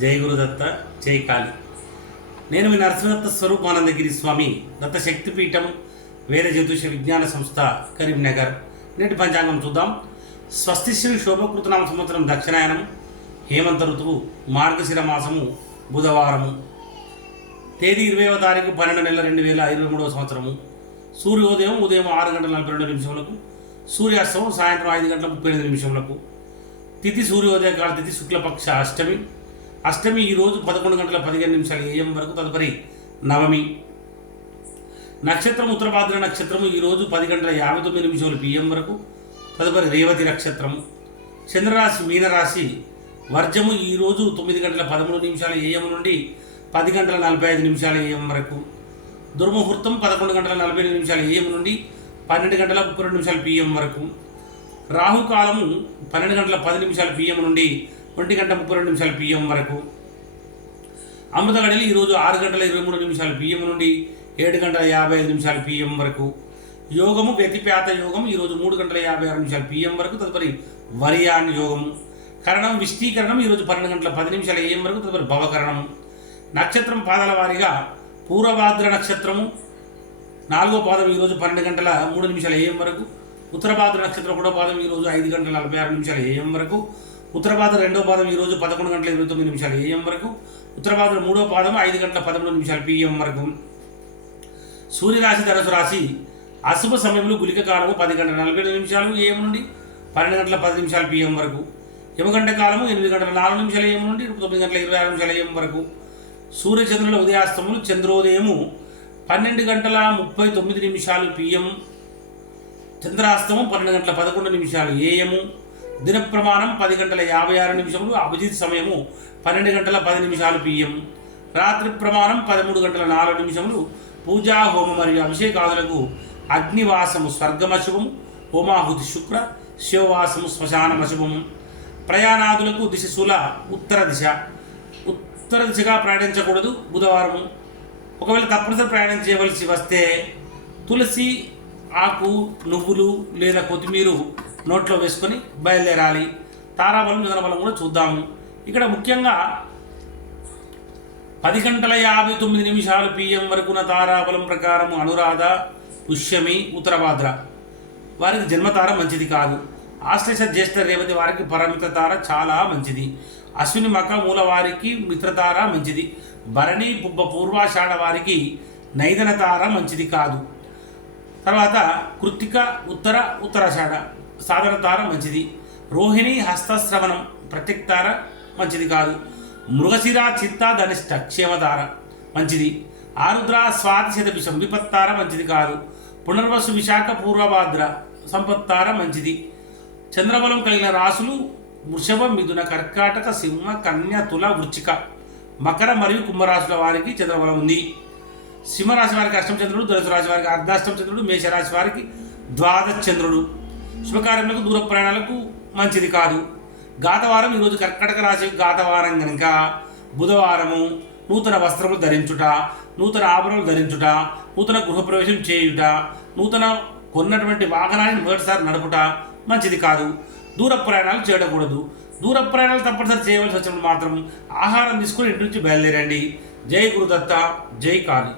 జై గురుదత్త జై కాళి. నేను మీ నరసింహదత్త స్వరూపానందగిరి స్వామి దత్త శక్తిపీఠం వేద జ్యోతిష విజ్ఞాన సంస్థ కరీంనగర్. నేటి పంచాంగం చూద్దాం. స్వస్తి శ్రీ శోభకృతనామ సంవత్సరం దక్షిణాయనం హేమంత ఋతువు మార్గశిర మాసము బుధవారము. తేదీ ఇరవైవ తారీఖు పన్నెండు నెల రెండు వేల ఇరవై మూడవ సంవత్సరము. సూర్యోదయం ఉదయం ఆరు గంటల నలభై రెండు నిమిషములకు సూర్యాస్తమం సాయంత్రం ఐదు గంటల ముప్పై ఎనిమిది నిమిషములకు. తిథి సూర్యోదయ కాల తిథి శుక్లపక్ష అష్టమి. అష్టమి ఈరోజు పదకొండు గంటల పదిహేను నిమిషాలు ఏఎం వరకు తదుపరి నవమి. నక్షత్రం ఉత్తరభాద్ర నక్షత్రము ఈరోజు పది గంటల యాభై తొమ్మిది నిమిషాలు పిఎం వరకు. తదుపరి రేవతి నక్షత్రము. చంద్రరాశి మీనరాశి వర్జము ఈరోజు తొమ్మిది గంటల పదమూడు నిమిషాల ఏఎం నుండి పది గంటల నలభై ఐదు నిమిషాల ఏఎం వరకు. దుర్ముహూర్తం పదకొండు గంటల నలభై ఎనిమిది నిమిషాల ఏఎం నుండి పన్నెండు గంటల ముప్పై రెండు నిమిషాల పిఎం వరకు. రాహుకాలము పన్నెండు గంటల పది నిమిషాల పిఎం నుండి ఒంటి గంట ముప్పై రెండు నిమిషాల పిఎం వరకు. అమృత ఈరోజు ఆరు గంటల ఇరవై మూడు నిమిషాలు పిఎం నుండి ఏడు గంటల యాభై ఐదు నిమిషాల పిఎం వరకు. యోగము వ్యతిపేత యోగం ఈరోజు మూడు గంటల యాభై ఆరు నిమిషాల పిఎం వరకు తదుపరి వరియాన్ యోగము. కరణం విష్టీకరణం ఈరోజు పన్నెండు గంటల పది నిమిషాల ఏఎం వరకు తదుపరి భవకరణము. నక్షత్రం పాదాల వారీగా పూర్వభాద్ర నక్షత్రము. నాలుగో పాదం ఈరోజు పన్నెండు గంటల మూడు నిమిషాల ఏఎం వరకు. ఉత్తరభాద్ర నక్షత్రం కూడా పాదం ఈరోజు ఐదు గంటల నలభై ఆరు నిమిషాల ఏఎం వరకు. ఉత్తరభాద్ర రెండో పాదం ఈరోజు పదకొండు గంటల ఇరవై తొమ్మిది నిమిషాలు ఏఎం వరకు? ఉత్తరభాద్ర మూడో పాదం ఐదు గంటల పదమూడు నిమిషాలు పిఎం వరకు. సూర్యరాశి ధనుసు రాశి అశుభ సమయంలో గులిక కాలము పది గంటల నలభై ఐదు నిమిషాలు ఏఎం నుండి? పన్నెండు గంటల పది నిమిషాలు పిఎం వరకు. యమగంట కాలము ఎనిమిది గంటల నాలుగు నిమిషాల ఏఎం నుండి? తొమ్మిది గంటల ఇరవై ఆరు నిమిషాలు ఏఎం వరకు. సూర్యచంద్రుల ఉదయాస్తములు చంద్రోదయము పన్నెండు గంటల ముప్పై తొమ్మిది నిమిషాలు పిఎం చంద్రాస్తమం పన్నెండు గంటల పదకొండు నిమిషాలు ఏఎము దిన ప్రమాణం పది గంటల యాభై ఆరు నిమిషములు అభిజిత్ సమయము పన్నెండు గంటల పది నిమిషాలు పిఎం. రాత్రి ప్రమాణం పదమూడు గంటల నాలుగు నిమిషములు పూజా హోమం మరియు అభిషేకాదులకు అగ్నివాసము స్వర్గమశుభము హోమాహుతి శుక్ర శివవాసము శ్మశానమశుభము. ప్రయాణాదులకు దిశశూల ఉత్తర దిశ. ఉత్తర దిశగా ప్రయాణించకూడదు బుధవారము. ఒకవేళ తప్పనిసరి ప్రయాణం చేయవలసి వస్తే తులసి ఆకు నువ్వులు లేదా కొత్తిమీర నోట్లో వేసుకొని బయలుదేరాలి. తారాబలం మిథున బలం కూడా చూద్దాము. ఇక్కడ ముఖ్యంగా పది గంటల యాభై తొమ్మిది నిమిషాలు పిఎం వరకున తారాబలం ప్రకారం అనురాధ పుష్యమి ఉత్తరభాద్ర. వారికి జన్మతార మంచిది కాదు. ఆశ్లేష జ్యేష్ఠ రేవతి వారికి పరమిత తార చాలా మంచిది. అశ్విని మక మూల వారికి మిత్రతార మంచిది. భరణి పుబ్బ పూర్వాషాఢ వారికి నైదన తార మంచిది కాదు. తర్వాత కృత్తిక ఉత్తర ఉత్తరాషాఢ. సాధనతార మంచిది. రోహిణి హస్తశ్రవణం ప్రత్యక్తార మంచిది కాదు. మృగశిర చిత్త ధనిష్ట క్షేమతార మంచిది. ఆరుద్ర స్వాతి శతభిషం విపత్తార మంచిది కాదు. పునర్వసు విశాఖ పూర్వభాద్ర సంపత్తార మంచిది. చంద్రబలం కలిగిన రాసులు వృషభ మిథున కర్కాటక సింహ కన్య తుల వృచ్చిక మకర మరియు కుంభరాశుల వారికి చంద్రబలం ఉంది. సింహరాశి వారికి అష్టమచంద్రుడు ధనుసు రాశి వారికి అర్ధాష్టమచంద్రుడు మేషరాశి వారికి ద్వాదశ చంద్రుడు. శుభకార్యములకు దూర ప్రయాణాలకు మంచిది కాదు. గాతవారం ఈరోజు కర్కటక రాశి గాతవారం కనుక బుధవారము నూతన వస్త్రములు ధరించుట నూతన ఆభరణలు ధరించుట నూతన గృహప్రవేశం చేయుట నూతన కొన్నటువంటి వాహనాన్ని మొదటిసారి నడుపుట మంచిది కాదు. దూర ప్రయాణాలు చేయకూడదు. దూర ప్రయాణాలు తప్పనిసరి చేయవలసి వచ్చినప్పుడు మాత్రం ఆహారం తీసుకొని ఇంటి నుంచి బయలుదేరండి. జై గురుదత్త జై కాళీ.